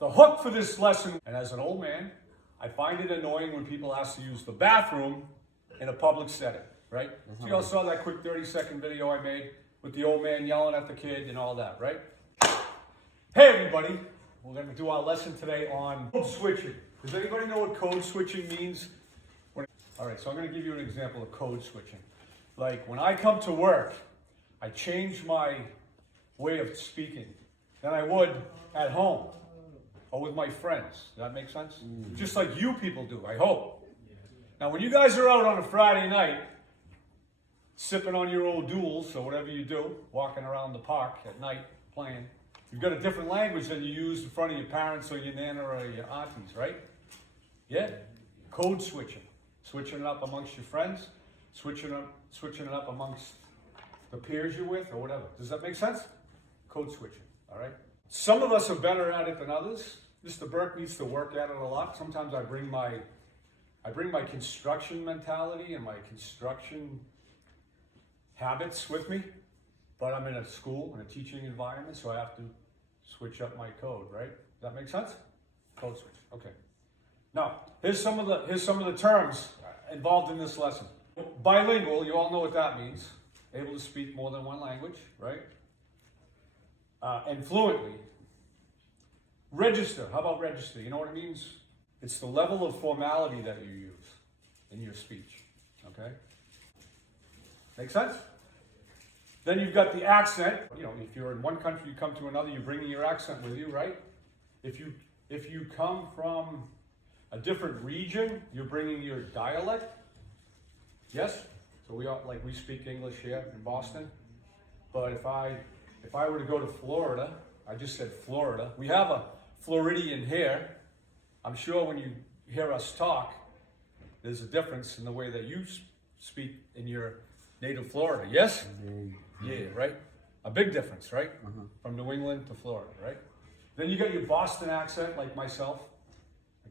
The hook for this lesson, and as an old man, I find it annoying when people ask to use the bathroom in a public setting, right? So you all saw that quick 30-second video I made with the old man yelling at the kid and all that, right? Hey everybody, we're going to do our lesson today on code switching. Does anybody know what code switching means? All right, so I'm going to give you an example of code switching. Like when I come to work, I change my way of speaking than I would at home or with my friends. Does that make sense? Just like you people do, I hope. Now, when you guys are out on a Friday night, sipping on your old duels or whatever you do, walking around the park at night playing, you've got a different language than you use in front of your parents or your nana or your aunties, right? Yeah? Code switching. Switching it up amongst your friends, switching it up amongst the peers you're with or whatever. Does that make sense? Code switching, all right? Some of us are better at it than others. Mr. Burke needs to work at it a lot. Sometimes I bring my construction mentality and my construction habits with me, but I'm in a school, in a teaching environment, so I have to switch up my code, right? Does that make sense? Code switch, okay. Now, here's some of the terms involved in this lesson. Bilingual, you all know what that means. Able to speak more than one language, right? And fluently. Register, how about register? You know what it means? It's the level of formality that you use in your speech, okay? Make sense? Then you've got the accent. You know, if you're in one country, you come to another, you're bringing your accent with you, right? If you come from a different region, you're bringing your dialect. Yes? So we speak English here in Boston. But if I were to go to Florida, I just said Florida. We have a Floridian here. I'm sure when you hear us talk, there's a difference in the way that you speak in your native Florida. Yes? Yeah, right? A big difference, right? From New England to Florida, right? Then you got your Boston accent, like myself.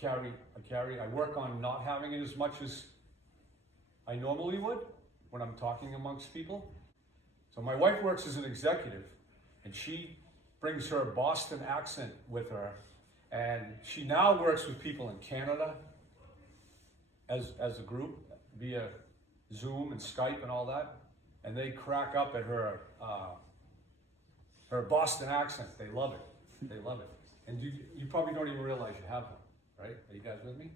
I work on not having it as much as I normally would when I'm talking amongst people. So my wife works as an executive, and she brings her Boston accent with her, and she now works with people in Canada as a group via Zoom and Skype and all that, and they crack up at her Boston accent. They love it. They love it. And you probably don't even realize you have them. Right? Are you guys with me?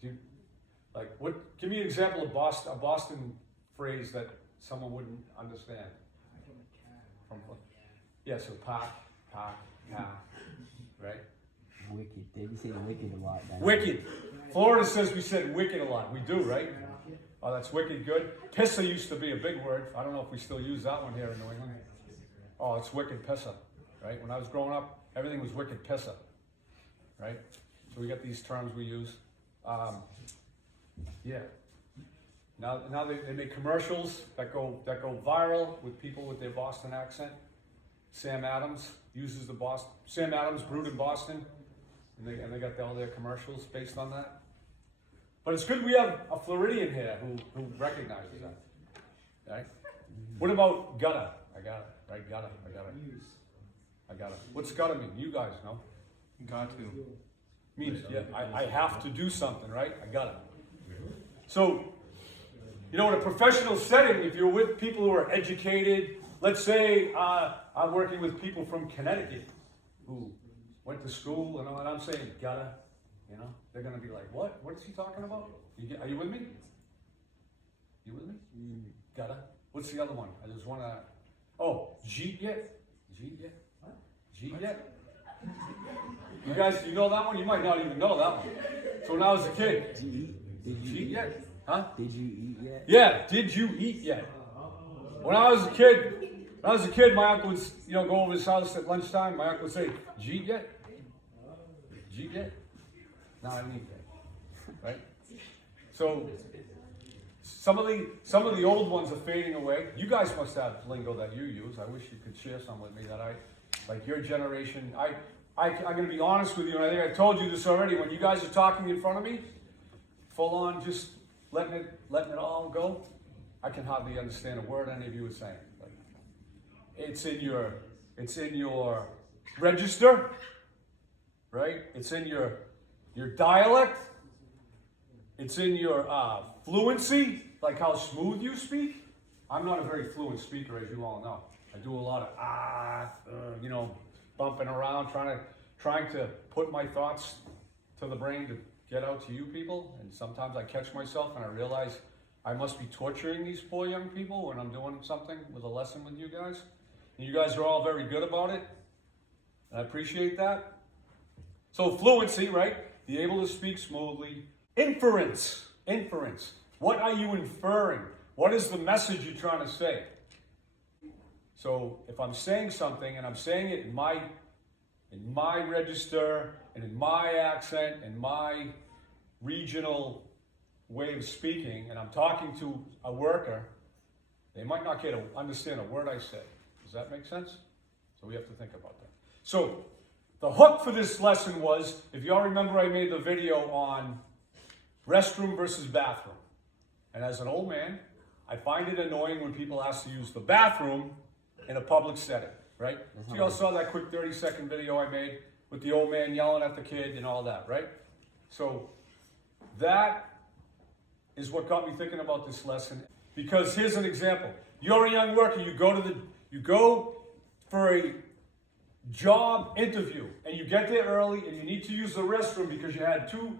Give me an example of a Boston phrase that someone wouldn't understand. Yeah, so park, car, right? Wicked. They be saying wicked a lot. Wicked. Florida says we said wicked a lot. We do, right? Oh, that's wicked good. Pissa used to be a big word. I don't know if we still use that one here in New England. Oh, it's wicked pissa, right? When I was growing up, everything was wicked pissa. Right? So we got these terms we use. Yeah. Now they make commercials that go viral with people with their Boston accent. Sam Adams uses Sam Adams brewed in Boston, and they got all their commercials based on that. But it's good we have a Floridian here who recognizes that. Right? What about gotta? I got it. Right? Gotta. I got it. What's gotta mean? You guys know. Got to. Means, yeah, I have to do something, right? I got it. So, in a professional setting, if you're with people who are educated, let's say I'm working with people from Connecticut who went to school, and I'm saying, gotta, they're going to be like, what? What is he talking about? Are you with me? You with me? Gotta. What's the other one? I just want to, Jeet yet? Jeet yet? What? Jeet yet? You guys, you know that one? You might not even know that one. So when I was a kid, did you eat? Did you eat yet? Huh? Did you eat yet? Yeah, did you eat yet? When I was a kid, my uncle would, go over his house at lunchtime. My uncle would say, "Did you eat yet? Did you eat yet?" No, I didn't eat yet. Right? So some of the old ones are fading away. You guys must have lingo that you use. I wish you could share some with me that like your generation. I'm going to be honest with you, and I think I told you this already. When you guys are talking in front of me, full on just letting it all go, I can hardly understand a word any of you are saying. Like, it's in your register, right? It's in your dialect. It's in your fluency, like how smooth you speak. I'm not a very fluent speaker, as you all know. I do a lot of bumping around, trying to put my thoughts to the brain to get out to you people. And sometimes I catch myself and I realize I must be torturing these poor young people when I'm doing something with a lesson with you guys. And you guys are all very good about it. And I appreciate that. So fluency, right? Be able to speak smoothly. Inference. What are you inferring? What is the message you're trying to say? So if I'm saying something and I'm saying it in my register and in my accent and my regional way of speaking, and I'm talking to a worker, they might not understand a word I say. Does that make sense? So we have to think about that. So the hook for this lesson was, if y'all remember, I made the video on restroom versus bathroom. And as an old man, I find it annoying when people ask to use the bathroom in a public setting, right? So y'all saw that quick 30-second video I made with the old man yelling at the kid and all that, right? So that is what got me thinking about this lesson. Because here's an example. You're a young worker, you go for a job interview and you get there early and you need to use the restroom because you had two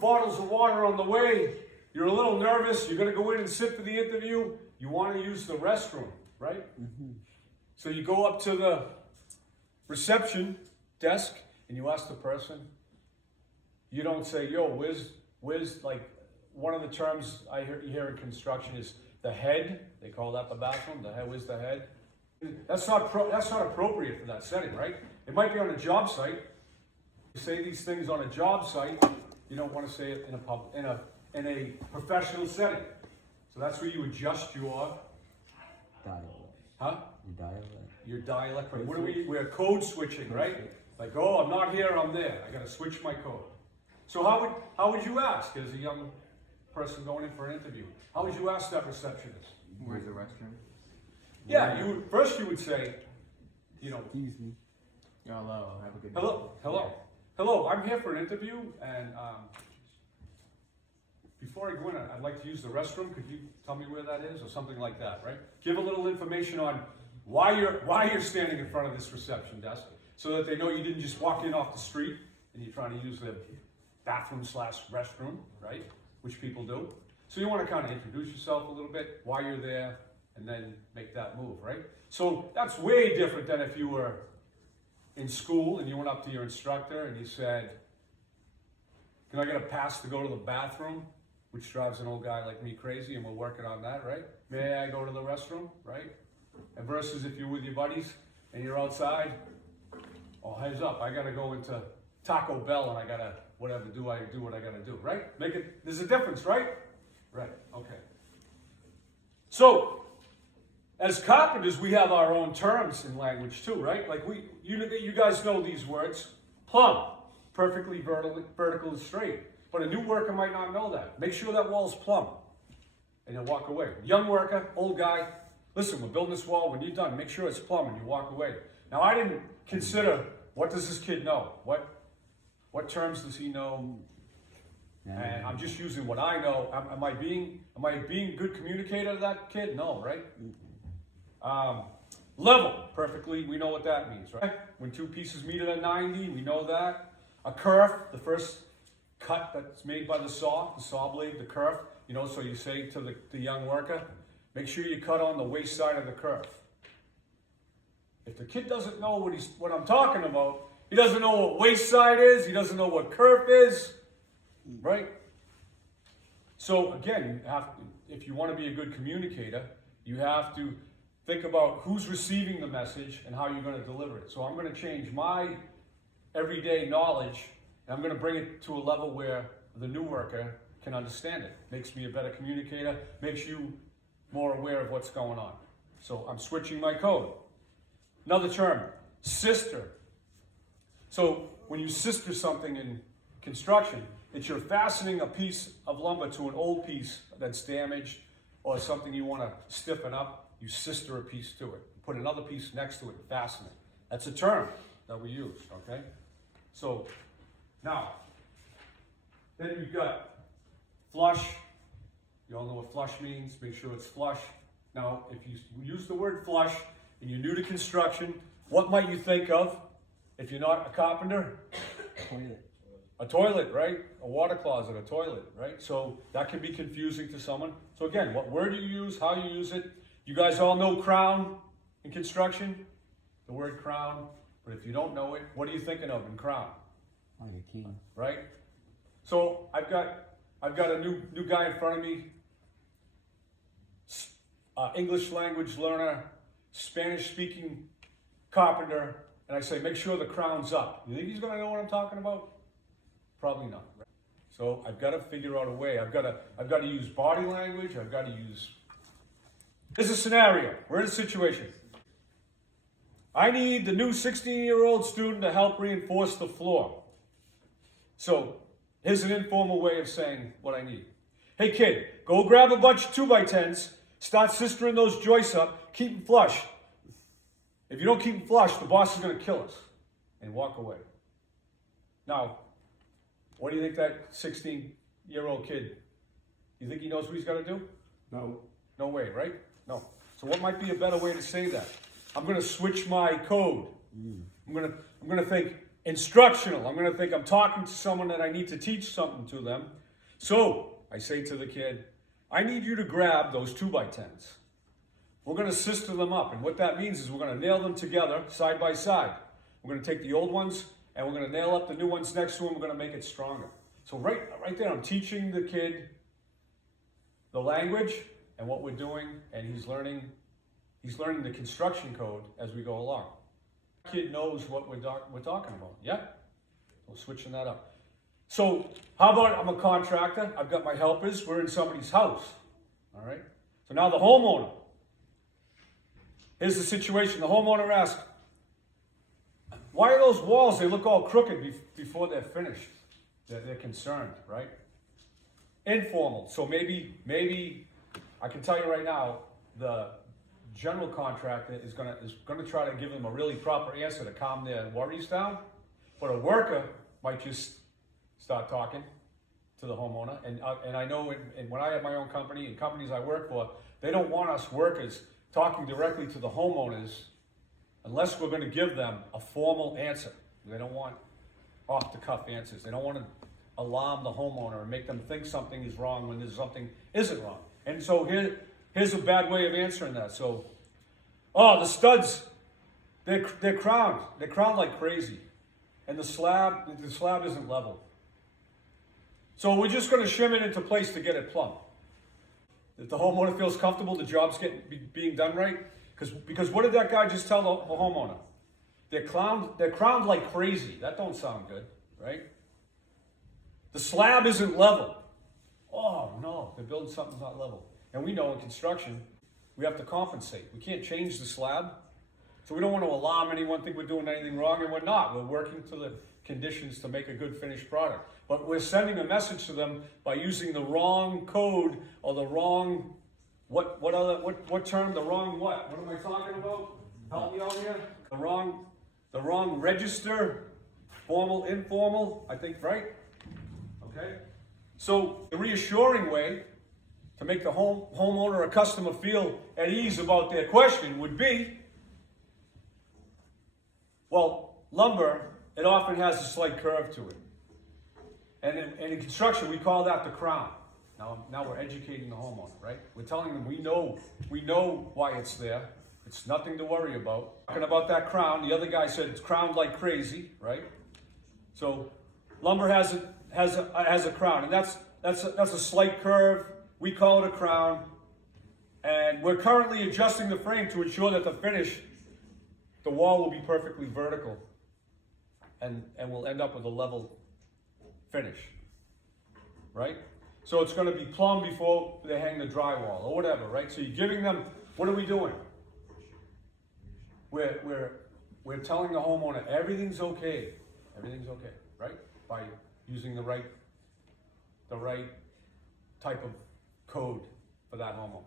bottles of water on the way. You're a little nervous, you're gonna go in and sit for the interview, you wanna use the restroom, right? Mm-hmm. So you go up to the reception desk and you ask the person, you don't say, yo, where's like, one of the terms you hear in construction is the head. They call that the bathroom, the head, where's the head? That's not appropriate for that setting, right? It might be on a job site. You say these things on a job site, you don't want to say it in a professional setting. So that's where you adjust your dialect. Huh? Your dialect. Your dialect, right? We're code switching, right? Like, oh, I'm not here, I'm there. I gotta switch my code. So how would you ask as a young person going in for an interview? How would you ask that receptionist? Where's the restroom? Yeah, you would say, Excuse me. Hello, have a good day. Hello, I'm here for an interview, and before I go in, I'd like to use the restroom. Could you tell me where that is, or something like that, right? Give a little information on why you're standing in front of this reception desk, so that they know you didn't just walk in off the street and you're trying to use the bathroom/restroom, right? Which people do. So you want to kind of introduce yourself a little bit, why you're there, and then make that move, right? So that's way different than if you were in school and you went up to your instructor and you said, can I get a pass to go to the bathroom? Which drives an old guy like me crazy, and we're working on that, right? May I go to the restroom, right? And versus if you're with your buddies and you're outside, oh, heads up, I gotta go into Taco Bell and I gotta what I gotta do, right? There's a difference, right? Right, okay. So, as carpenters, we have our own terms in language too, right? Like you guys know these words. Plumb, perfectly vertical and straight. But a new worker might not know that. Make sure that wall's plumb. And you'll walk away. Young worker, old guy, listen, we're building this wall. When you're done, make sure it's plumb and you walk away. Now, I didn't consider, what does this kid know? What terms does he know? And I'm just using what I know. Am I being a good communicator to that kid? No, right? Level, perfectly, we know what that means, right? When two pieces meet at a 90, we know that. A kerf, the first cut that's made by the saw blade, the kerf, so you say to the young worker, make sure you cut on the waist side of the kerf. If the kid doesn't know what I'm talking about, he doesn't know what waist side is, he doesn't know what kerf is, right? So again, if you want to be a good communicator, you have to think about who's receiving the message and how you're going to deliver it. So I'm going to change my everyday knowledge and I'm going to bring it to a level where the new worker can understand it. Makes me a better communicator, makes you more aware of what's going on. So I'm switching my code. Another term, sister. So when you sister something in construction, it's you're fastening a piece of lumber to an old piece that's damaged or something you want to stiffen up. You sister a piece to it. Put another piece next to it and fasten it. That's a term. that we use, okay? So, now, then you've got flush. You all know what flush means. Make sure it's flush. Now, if you use the word flush and you're new to construction, what might you think of if you're not a carpenter? Toilet. A toilet, right? A water closet, a toilet, right? So that can be confusing to someone. So again, what word you use, how you use it. You guys all know crown in construction? The word crown. But if you don't know it, what are you thinking of in crown? Like a king. Right? So I've got a new guy in front of me. English language learner, Spanish speaking carpenter, and I say, make sure the crown's up. You think he's gonna know what I'm talking about? Probably not. So I've got to figure out a way. I've got to use body language. I've got to use. Here's a scenario. We're in a situation. I need the new 16-year-old student to help reinforce the floor. So here's an informal way of saying what I need. Hey kid, go grab a bunch of 2x10s, start sistering those joists up, keep them flush. If you don't keep them flush, the boss is going to kill us. And walk away. Now, what do you think that 16-year-old kid, you think he knows what he's got to do? No. No way, right? No. So what might be a better way to say that? I'm going to switch my code. I'm going to think instructional. I'm going to think I'm talking to someone that I need to teach something to them. So I say to the kid, I need you to grab those 2x10s. We're going to sister them up. And what that means is we're going to nail them together side by side. We're going to take the old ones and we're going to nail up the new ones next to them. We're going to make it stronger. So right there, I'm teaching the kid the language and what we're doing, and he's learning the construction code as we go along. The kid knows what we're talking about. Yeah? We're switching that up. So how about I'm a contractor, I've got my helpers, we're in somebody's house. All right? So now the homeowner. Here's the situation. The homeowner asks, why are those walls, they look all crooked before they're finished? They're concerned, right? Informal. So maybe I can tell you right now, the general contractor is gonna try to give them a really proper answer to calm their worries down. But a worker might just start talking to the homeowner. And I know when I have my own company and companies I work for, they don't want us workers talking directly to the homeowners unless we're going to give them a formal answer. They don't want off-the-cuff answers. They don't want to alarm the homeowner and make them think something is wrong when there's something isn't wrong. And so here's a bad way of answering that. So, the studs, they're crowned. They're crowned like crazy. And the slab isn't level. So we're just going to shim it into place to get it plumb. If the homeowner feels comfortable, the job's being done right. Because what did that guy just tell the homeowner? They're crowned like crazy. That don't sound good, right? The slab isn't level. Oh no, they're building something not level. And we know in construction, we have to compensate. We can't change the slab. So we don't want to alarm anyone, think we're doing anything wrong, and we're not. We're working to the conditions to make a good finished product. But we're sending a message to them by using the wrong code or the wrong, what term, the wrong what? What am I talking about? Help me out here. The wrong register, formal, informal, I think, right? Okay? So the reassuring way to make the homeowner or customer feel at ease about their question would be, well, lumber, it often has a slight curve to it. And in construction, we call that the crown. Now we're educating the homeowner, right? We're telling them we know why it's there. It's nothing to worry about. Talking about that crown, the other guy said it's crowned like crazy, right? So lumber has a crown, and that's a slight curve. We call it a crown, and we're currently adjusting the frame to ensure that the wall will be perfectly vertical, and we'll end up with a level finish, right? So it's going to be plumb before they hang the drywall or whatever, right? So you're giving them, what are we doing? We're telling the homeowner everything's okay, right? By using the right type of code for that homeowner.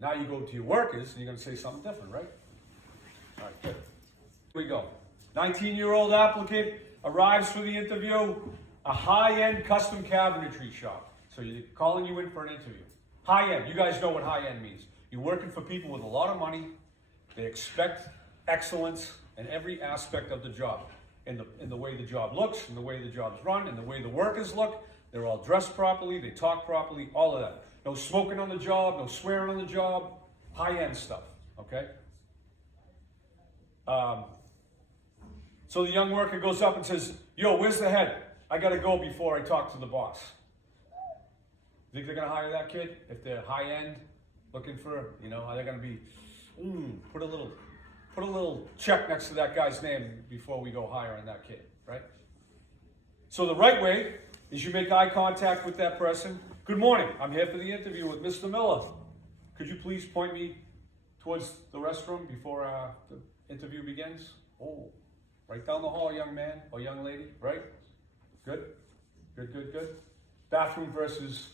Now you go to your workers and you're going to say something different, right? All right, good. Here we go. 19-year-old applicant arrives for the interview, a high-end custom cabinetry shop. So you're calling you in for an interview. High-end, you guys know what high-end means. You're working for people with a lot of money. They expect excellence in every aspect of the job. In the way the job looks, in the way the job's run, in the way the workers look. They're all dressed properly, they talk properly, all of that. No smoking on the job, no swearing on the job. High-end stuff, okay? So the young worker goes up and says, yo, where's the head? I gotta go before I talk to the boss. Think they're gonna hire that kid? If they're high-end, looking for, you know, are they gonna be, put a little check next to that guy's name before we go hiring that kid, right? So the right way is you make eye contact with that person. Good morning, I'm here for the interview with Mr. Miller. Could you please point me towards the restroom before the interview begins? Oh, right down the hall, young man or young lady, right? Good, good, good, good. Bathroom versus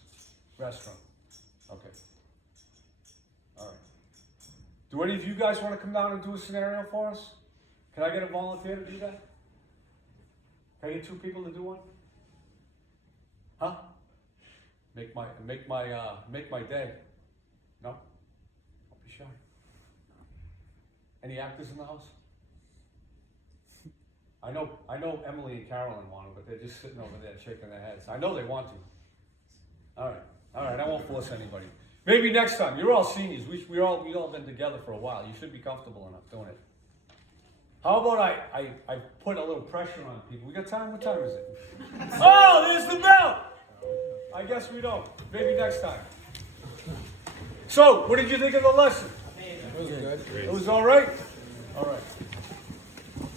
restroom. Okay. All right. Do any of you guys want to come down and do a scenario for us? Can I get a volunteer to do that? Can I get 2 people to do one? Huh? Make my day. No? Don't be shy. Any actors in the house? I know Emily and Carolyn want to, but they're just sitting over there shaking their heads. I know they want to. All right, I won't force anybody. Maybe next time. You're all seniors. We all been together for a while. You should be comfortable enough doing it. How about I put a little pressure on people? We got time? What time is it? Oh, there's the bell! I guess we don't. Maybe next time. So, what did you think of the lesson? It was good. It was all right? All right.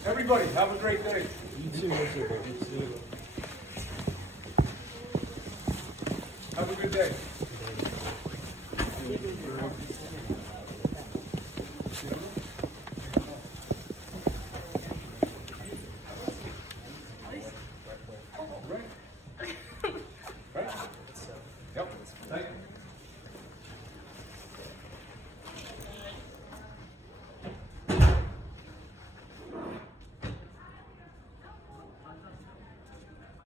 Everybody, have a great day. You too, Mr. Have a good day.